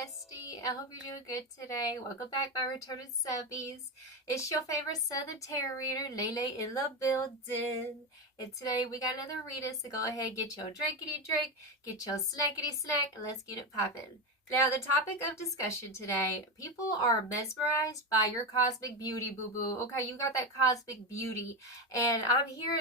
bestie. I hope you're doing good today. Welcome back, my returning subbies. It's your favorite Southern Tarot reader, Lele, in the building. And today we got another reader, so go ahead, get your drinkity drink, get your snackity snack, and let's get it popping. Now, the topic of discussion today, people are mesmerized by your cosmic beauty, boo-boo. Okay, you got that cosmic beauty. And I'm here,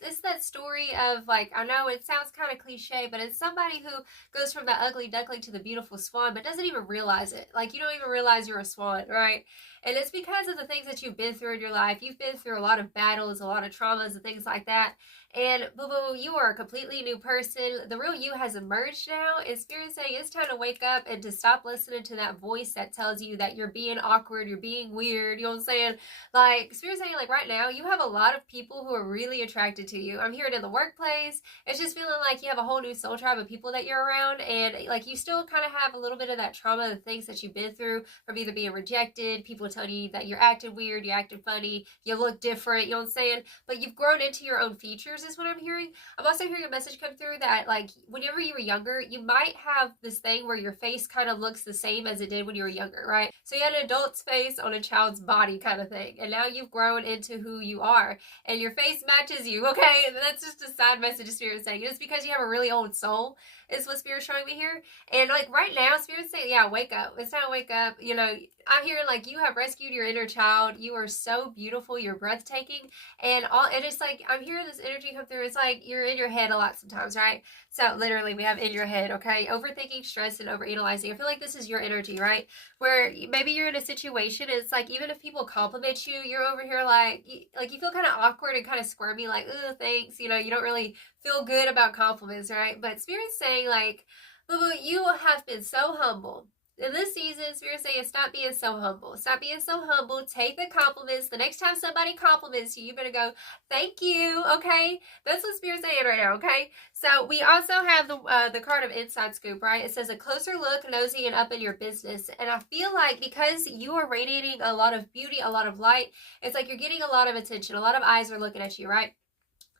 it's that story of, I know it sounds kind of cliche, but it's somebody who goes from the ugly duckling to the beautiful swan, but doesn't even realize it. You don't even realize you're a swan, right? And it's because of the things that you've been through in your life. You've been through a lot of battles, a lot of traumas, and things like that. And boo-boo, you are a completely new person. The real you has emerged now. And Spirit's saying it's time to wake up and to stop listening to that voice that tells you that you're being awkward, you're being weird. You know what I'm saying? Spirit's saying, right now, you have a lot of people who are really attracted to you. I'm hearing in the workplace. It's just feeling like you have a whole new soul tribe of people that you're around. And, you still kind of have a little bit of that trauma, the things that you've been through from either being rejected, people telling you that you're acting weird, you're acting funny, you look different, you know what I'm saying? But you've grown into your own features is what I'm hearing. I'm also hearing a message come through that, whenever you were younger, you might have this thing where your face kind of looks the same as it did when you were younger, right? So you had an adult's face on a child's body kind of thing. And now you've grown into who you are. And your face matches you, okay? And that's just a side message Spirit saying. Just because you have a really old soul is what Spirit's showing me here. And, right now, Spirit's saying, yeah, wake up. It's time to wake up. You know, I'm hearing, you have rescued your inner child. You are so beautiful. You're breathtaking. And it's I'm hearing this energy come through. It's you're in your head a lot sometimes, right? So literally we have in your head, okay? Overthinking, stress, and overanalyzing. I feel like this is your energy, right? Where maybe you're in a situation, it's even if people compliment you, you're over here you feel kind of awkward and kind of squirmy, oh, thanks. You know, you don't really feel good about compliments, right? But Spirit's saying, Boo-boo, you have been so humble. In this season, Spirit saying, stop being so humble. Stop being so humble. Take the compliments. The next time somebody compliments you, you better go, thank you, okay? That's what Spirit's saying right now, okay? So we also have the card of Inside Scoop, right? It says a closer look, nosy, and up in your business. And I feel like because you are radiating a lot of beauty, a lot of light, it's you're getting a lot of attention. A lot of eyes are looking at you, right?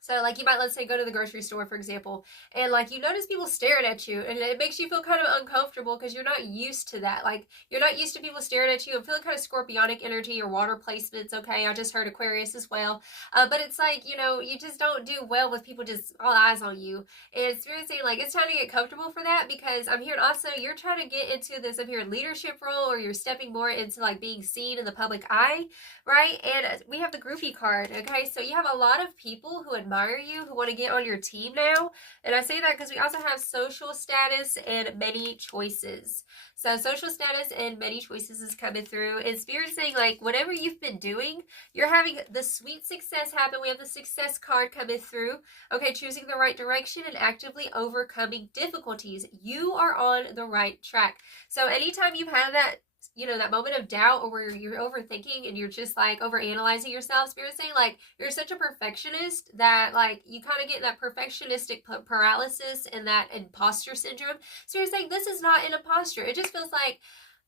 So, you might, let's say, go to the grocery store, for example, and, you notice people staring at you, and it makes you feel kind of uncomfortable because you're not used to that. You're not used to people staring at you and feeling kind of scorpionic energy or water placements, okay? I just heard Aquarius as well. But it's you just don't do well with people just all eyes on you. And Spirit's saying, it's time to get comfortable for that because I'm hearing also you're trying to get into this, I'm hearing leadership role or you're stepping more into, being seen in the public eye, right? And we have the groupie card, okay? So you have a lot of people who admire you, who want to get on your team now. And I say that because we also have social status and many choices. So social status and many choices is coming through. And Spirit's saying, whatever you've been doing, you're having the sweet success happen. We have the success card coming through. Okay, choosing the right direction and actively overcoming difficulties. You are on the right track. So anytime you've had that, that moment of doubt or where you're overthinking and you're just overanalyzing yourself, Spirit's saying you're such a perfectionist that you kind of get that perfectionistic paralysis and that imposter syndrome. Spirit's saying this is not an imposter. It just feels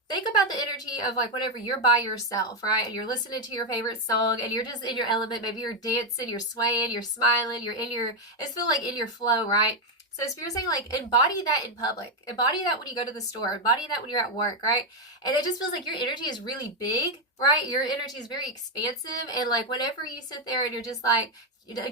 think about the energy of whenever you're by yourself, right? And you're listening to your favorite song and you're just in your element. Maybe you're dancing, you're swaying, you're smiling, it's feel in your flow, right? So Spirit's saying embody that in public. Embody that when you go to the store. Embody that when you're at work, right? And it just feels your energy is really big, right? Your energy is very expansive. And whenever you sit there and you're just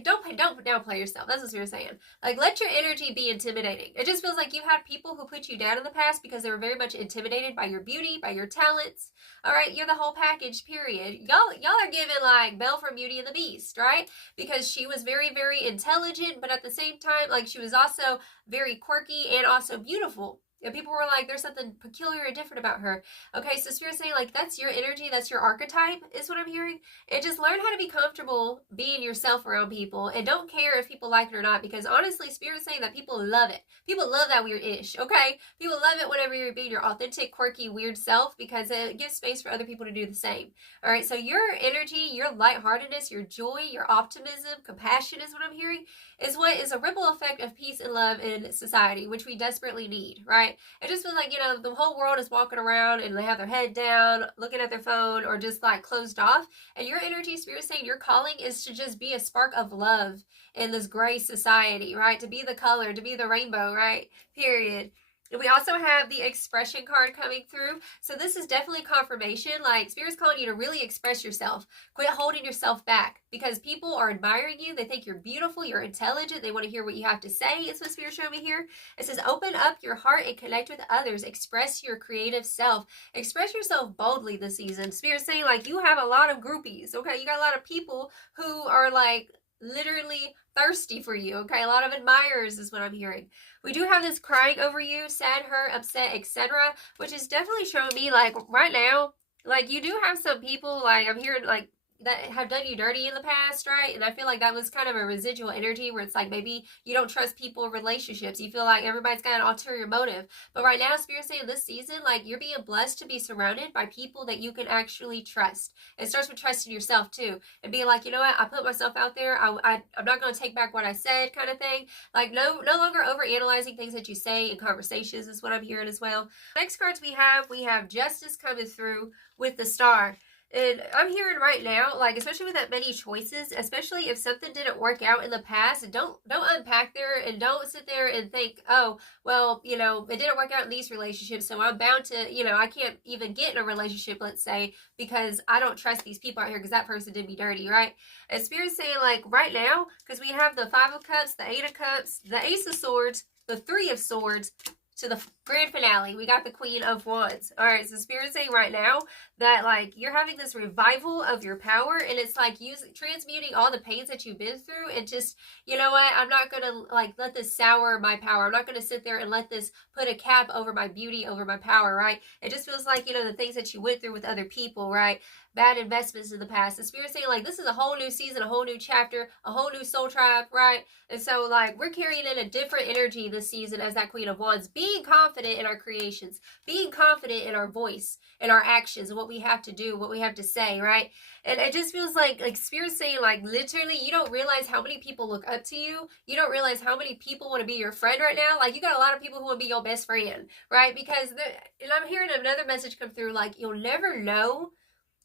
don't downplay yourself. That's what Spirit's saying. Let your energy be intimidating. It just feels you've had people who put you down in the past because they were very much intimidated by your beauty, by your talents. All right, you're the whole package, period. Y'all are giving Belle from Beauty and the Beast, right? Because she was very, very intelligent, but at the same time, she was also very quirky and also beautiful. And people were there's something peculiar and different about her. Okay, so Spirit's saying, that's your energy, that's your archetype, is what I'm hearing. And just learn how to be comfortable being yourself around people. And don't care if people like it or not, because honestly, Spirit's saying that people love it. People love that weird-ish, okay? People love it whenever you're being your authentic, quirky, weird self, because it gives space for other people to do the same. All right, so your energy, your lightheartedness, your joy, your optimism, compassion is what I'm hearing, is what is a ripple effect of peace and love in society, which we desperately need, right? It just feels the whole world is walking around and they have their head down, looking at their phone, or just closed off. And your energy, Spirit saying your calling is to just be a spark of love in this gray society, right? To be the color, to be the rainbow, right? Period. And we also have the expression card coming through. So this is definitely confirmation. Like Spirit's calling you to really express yourself. Quit holding yourself back because people are admiring you. They think you're beautiful, you're intelligent. They want to hear what you have to say. It's what Spirit's showing me here. It says open up your heart and connect with others. Express your creative self. Express yourself boldly this season. Spirit's saying like you have a lot of groupies. Okay, you got a lot of people who are like literally thirsty for you. Okay, a lot of admirers is what I'm hearing. We do have this crying over you, sad, hurt, upset, etc., which is definitely showing me like right now, like you do have some people like I'm hearing like that have done you dirty in the past, right? And I feel like that was kind of a residual energy where it's like maybe you don't trust people or relationships. You feel like everybody's got an ulterior motive. But right now, Spirit's saying this season, like you're being blessed to be surrounded by people that you can actually trust. It starts with trusting yourself too. And being like, you know what, I put myself out there. I'm not going to take back what I said kind of thing. Like no longer overanalyzing things that you say in conversations is what I'm hearing as well. Next cards we have justice coming through with the star. And I'm hearing right now, like, especially with that many choices, especially if something didn't work out in the past, don't unpack there and don't sit there and think, oh, well, you know, it didn't work out in these relationships, so I'm bound to, you know, I can't even get in a relationship, let's say, because I don't trust these people out here because that person did me dirty, right? And Spirit's saying, like, right now, because we have the Five of Cups, the Eight of Cups, the Ace of Swords, the Three of Swords, to the grand finale, we got the Queen of Wands. All right, so Spirit's saying right now that like you're having this revival of your power, and it's like transmuting all the pains that you've been through, and just, you know what, I'm not gonna like let this sour my power. I'm not gonna sit there and let this put a cap over my beauty, over my power, right? It just feels like, you know, the things that you went through with other people, right? Bad investments in the past. The Spirit's saying like this is a whole new season, a whole new chapter, a whole new soul tribe, right? And so like we're carrying in a different energy this season as that Queen of Wands, being confident in our creations, being confident in our voice and our actions and what we have to do, what we have to say, right? And it just feels like Spirit's saying like literally you don't realize how many people look up to you. You don't realize how many people want to be your friend right now. Like you got a lot of people who want to be your best friend, right? Because and I'm hearing another message come through like you'll never know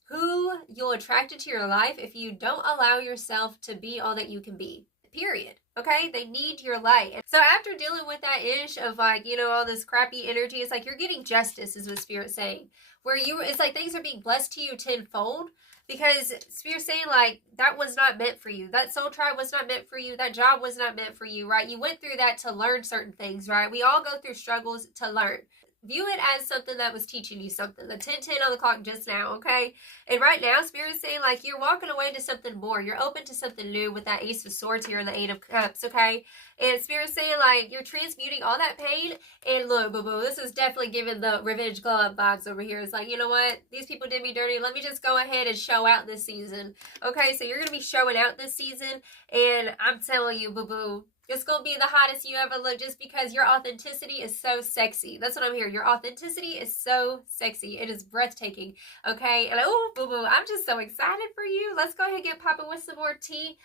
who you'll attract into your life if you don't allow yourself to be all that you can be. Period. Okay? They need your light. And so after dealing with that ish of like, you know, all this crappy energy, it's like you're getting justice is what Spirit's saying. Where it's like things are being blessed to you tenfold. Because Spirit's saying like that was not meant for you. That soul tribe was not meant for you. That job was not meant for you, right? You went through that to learn certain things, right? We all go through struggles to learn. View it as something that was teaching you something. The 10:10 on the clock just now, okay? And right now, Spirit's saying, like, you're walking away to something more. You're open to something new with that Ace of Swords here and the Eight of Cups, okay? And Spirit's saying, like, you're transmuting all that pain. And look, boo-boo, this is definitely giving the revenge glove vibes over here. It's like, you know what? These people did me dirty. Let me just go ahead and show out this season. Okay, so you're going to be showing out this season. And I'm telling you, boo-boo, it's going to be the hottest you ever look just because your authenticity is so sexy. That's what I'm hearing. Your authenticity is so sexy. It is breathtaking. Okay? And oh, boo-boo, I'm just so excited for you. Let's go ahead and get popping with some more tea.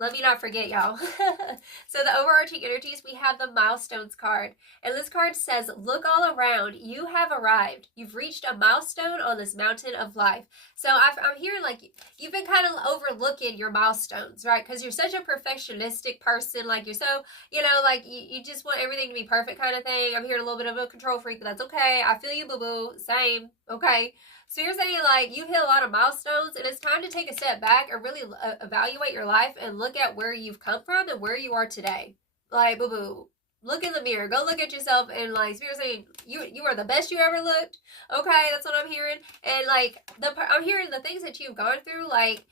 Let me not forget, y'all. So the overarching energies, we have the milestones card. And this card says, look all around. You have arrived. You've reached a milestone on this mountain of life. So I'm hearing like you've been kind of overlooking your milestones, right? Because you're such a perfectionistic person. Like you're so, you know, like you just want everything to be perfect kind of thing. I'm hearing a little bit of a control freak, but that's okay. I feel you, boo-boo. Same. Okay. So you're saying like you've hit a lot of milestones and it's time to take a step back and really evaluate your life and look at where you've come from and where you are today. Like, boo-boo, look in the mirror. Go look at yourself and like Spirit saying you are the best you ever looked. Okay, that's what I'm hearing. And like I'm hearing the things that you've gone through, like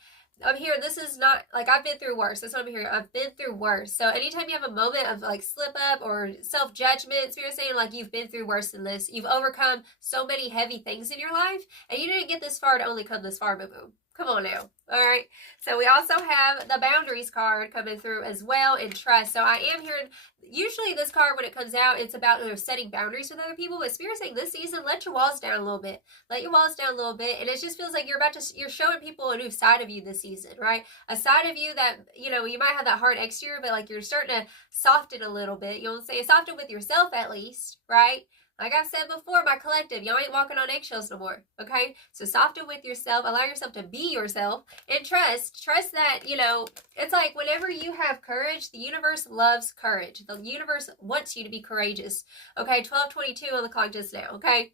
I'm hearing this is not, like I've been through worse. That's what I'm hearing. I've been through worse. So anytime you have a moment of like slip up or self-judgment, Spirit saying like you've been through worse than this. You've overcome so many heavy things in your life and you didn't get this far to only come this far, boo-boo. Come on now. All right. So we also have the boundaries card coming through as well, and trust. So I am hearing, usually this card when it comes out, it's about setting boundaries with other people. But Spirit's saying this season, let your walls down a little bit. Let your walls down a little bit. And it just feels like you're showing people a new side of you this season, right? A side of you that, you know, you might have that hard exterior, but like you're starting to soften a little bit. You know what I'm saying? Soften with yourself at least, right? Like I've said before, my collective, y'all ain't walking on eggshells no more, okay? So soften with yourself, allow yourself to be yourself, and trust that, you know, it's like whenever you have courage, the universe loves courage. The universe wants you to be courageous, okay? 12:22 on the clock just now, okay?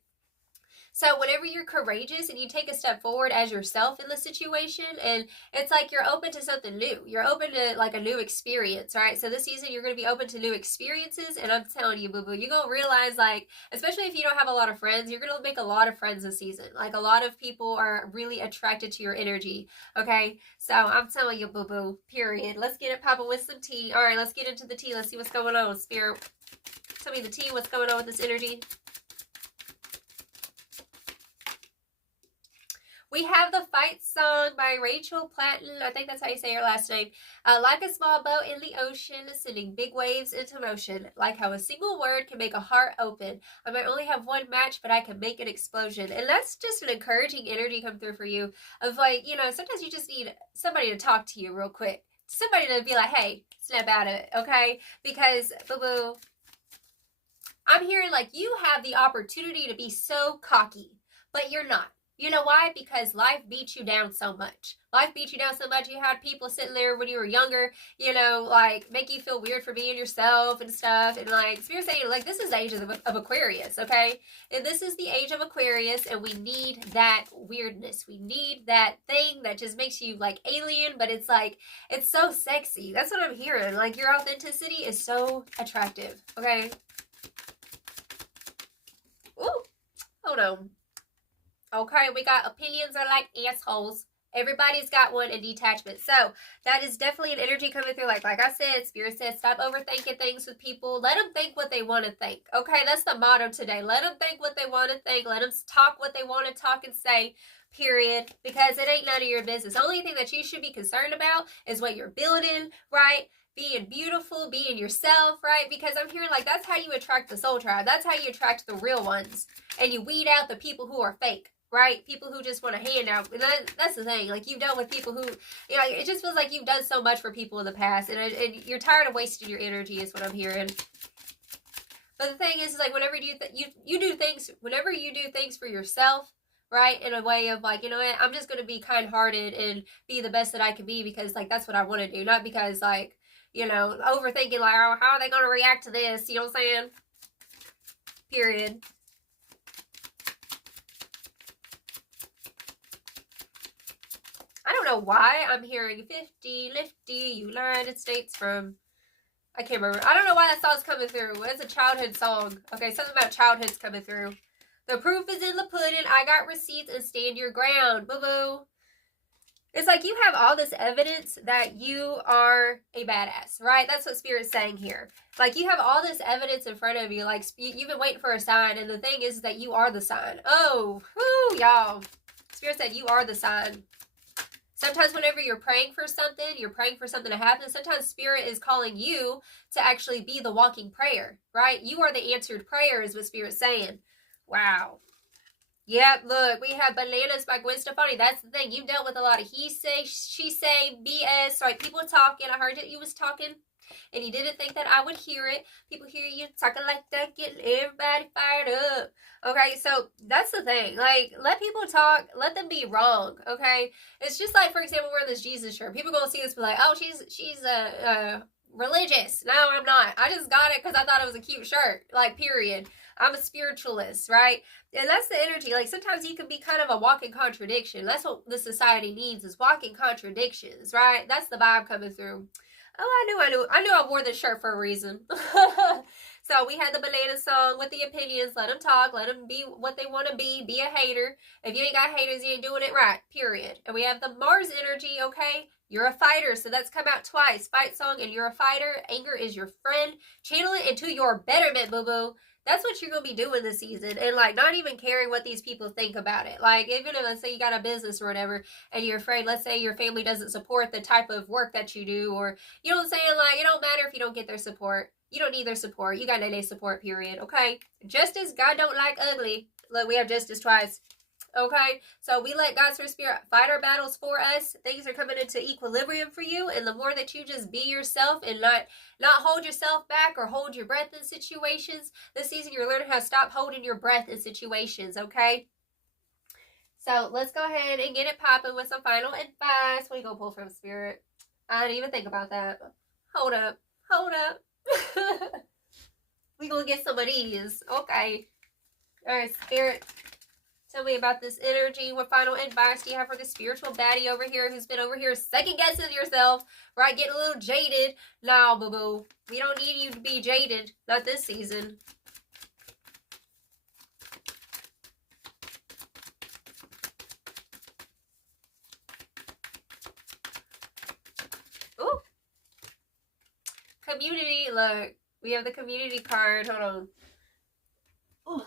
So whenever you're courageous and you take a step forward as yourself in the situation, and it's like you're open to something new. You're open to like a new experience, right? So this season you're going to be open to new experiences, and I'm telling you, boo-boo, you're going to realize, like, especially if you don't have a lot of friends, you're going to make a lot of friends this season. Like a lot of people are really attracted to your energy, okay? So I'm telling you, boo-boo, period. Let's get it popping with some tea. All right, let's get into the tea. Let's see what's going on, Spirit. Tell me the tea, what's going on with this energy. We have the Fight Song by Rachel Platten. I think that's how you say her last name. Like a small boat in the ocean, sending big waves into motion. Like how a single word can make a heart open. I might only have one match, but I can make an explosion. And that's just an encouraging energy come through for you. Of like, you know, sometimes you just need somebody to talk to you real quick. Somebody to be like, hey, snap out of it, okay? Because, boo-boo, I'm hearing like you have the opportunity to be so cocky, but you're not. You know why? Because life beat you down so much. Life beat you down so much. You had people sitting there when you were younger, you know, like make you feel weird for being yourself and stuff. And like, Spirit saying, like, this is the age of Aquarius, okay? And this is the age of Aquarius, and we need that weirdness. We need that thing that just makes you like alien, but it's like, it's so sexy. That's what I'm hearing. Like, your authenticity is so attractive, okay? Ooh, hold on. Okay, we got opinions are like assholes. Everybody's got one, in detachment. So that is definitely an energy coming through. Like I said, Spirit said, stop overthinking things with people. Let them think what they want to think. Okay, that's the motto today. Let them think what they want to think. Let them talk what they want to talk and say, period. Because it ain't none of your business. The only thing that you should be concerned about is what you're building, right? Being beautiful, being yourself, right? Because I'm hearing like that's how you attract the soul tribe. That's how you attract the real ones. And you weed out the people who are fake. Right? People who just want a handout. And that's the thing. Like, you've dealt with people who, you know, it just feels like you've done so much for people in the past. And you're tired of wasting your energy is what I'm hearing. But the thing is like, whenever you do things, whenever you do things for yourself, right? In a way of like, you know what? I'm just going to be kind-hearted and be the best that I can be because, like, that's what I want to do. Not because, like, you know, overthinking, like, oh, how are they going to react to this? You know what I'm saying? Period. I don't know why I'm hearing 50, lifty, United States from, I can't remember. I don't know why that song's coming through. It's a childhood song. Okay, something about childhood's coming through. The proof is in the pudding. I got receipts and stand your ground. Boo-boo. It's like you have all this evidence that you are a badass, right? That's what Spirit's saying here. Like, you have all this evidence in front of you. Like, you've been waiting for a sign, and the thing is that you are the sign. Oh, whoo, y'all. Spirit said you are the sign. Sometimes whenever you're praying for something to happen, sometimes Spirit is calling you to actually be the walking prayer, right? You are the answered prayer is what Spirit's saying. Wow. Yep, look, we have Bananas by Gwen Stefani. That's the thing. You dealt with a lot of he say, she say, BS, right? People talking. I heard that you was talking, and you didn't think that I would hear it. People hear you talking like that, getting everybody fired up. Okay, so that's the thing. Like, let people talk. Let them be wrong, okay? It's just like, for example, wearing this Jesus shirt. People gonna see this be like, oh, she's religious. No, I'm not. I just got it because I thought it was a cute shirt. Like, period. I'm a spiritualist, right? And that's the energy. Like, sometimes you can be kind of a walking contradiction. That's what the society needs, is walking contradictions, right? That's the vibe coming through. Oh, I knew I wore this shirt for a reason. So we had the banana song with the opinions. Let them talk. Let them be what they want to be. Be a hater. If you ain't got haters, you ain't doing it right. Period. And we have the Mars energy, okay? You're a fighter, so that's come out twice. Fight song and you're a fighter. Anger is your friend. Channel it into your betterment, boo-boo. That's what you're going to be doing this season. And, like, not even caring what these people think about it. Like, even if, let's say, you got a business or whatever, and you're afraid, let's say your family doesn't support the type of work that you do, or, you know what I'm saying? Like, it don't matter if you don't get their support. You don't need their support. You got Nene support, period, okay? Justice, God don't like ugly. Look, we have justice twice. Okay, so we let God's Spirit fight our battles for us. Things are coming into equilibrium for you, and the more that you just be yourself and not hold yourself back or hold your breath in situations, this season you're learning how to stop holding your breath in situations. Okay, so let's go ahead and get it popping with some final advice. What are you gonna pull from Spirit? I didn't even think about that. Hold up. We gonna get some of these. Okay. All right, Spirit. Tell me about this energy. What final advice do you have for the spiritual baddie over here who's been over here second guessing yourself, right? Getting a little jaded. No, boo-boo. We don't need you to be jaded. Not this season. Ooh. Community. Look. We have the community card. Hold on. Ooh.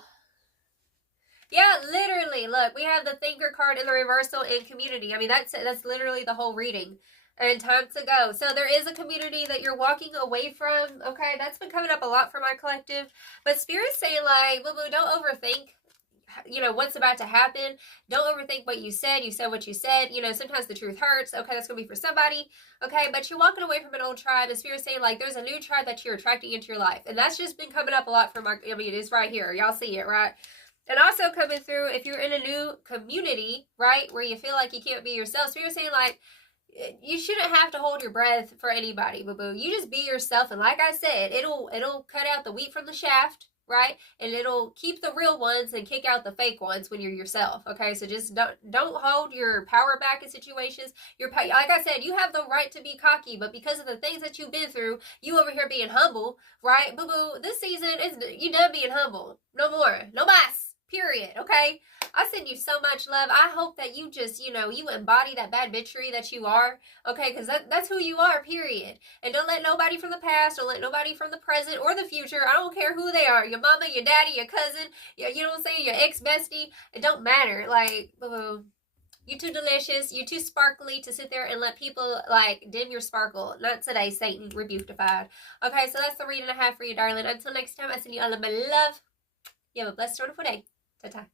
Yeah, literally. Look, we have the thinker card in the reversal in community. I mean, that's literally the whole reading. And time to go. So there is a community that you're walking away from. Okay, that's been coming up a lot for my collective. But Spirit's saying, like, boo-boo, don't overthink, you know, what's about to happen. Don't overthink what you said. You said what you said. You know, sometimes the truth hurts. Okay, that's going to be for somebody. Okay, but you're walking away from an old tribe. And Spirit's saying, like, there's a new tribe that you're attracting into your life. And that's just been coming up a lot for my, I mean, it's right here. Y'all see it, right? And also coming through, if you're in a new community, right, where you feel like you can't be yourself, Spirit's saying, like, you shouldn't have to hold your breath for anybody, boo-boo. You just be yourself. And like I said, it'll cut out the wheat from the shaft, right? And it'll keep the real ones and kick out the fake ones when you're yourself, okay? So just don't hold your power back in situations. Like I said, you have the right to be cocky, but because of the things that you've been through, you over here being humble, right? Boo-boo, this season, you done being humble. No more. No mas. Period. Okay? I send you so much love. I hope that you just, you know, you embody that bad bitchery that you are. Okay? Because that's who you are, period. And don't let nobody from the past, don't let nobody from the present or the future, I don't care who they are, your mama, your daddy, your cousin, you know what I'm saying, your ex-bestie, it don't matter. Like, you too delicious, you too sparkly to sit there and let people, like, dim your sparkle. Not today, Satan, rebuked-ified. Okay, so that's the reading I have for you, darling. Until next time, I send you all of my love. You have a blessed, wonderful day. Ta-ta.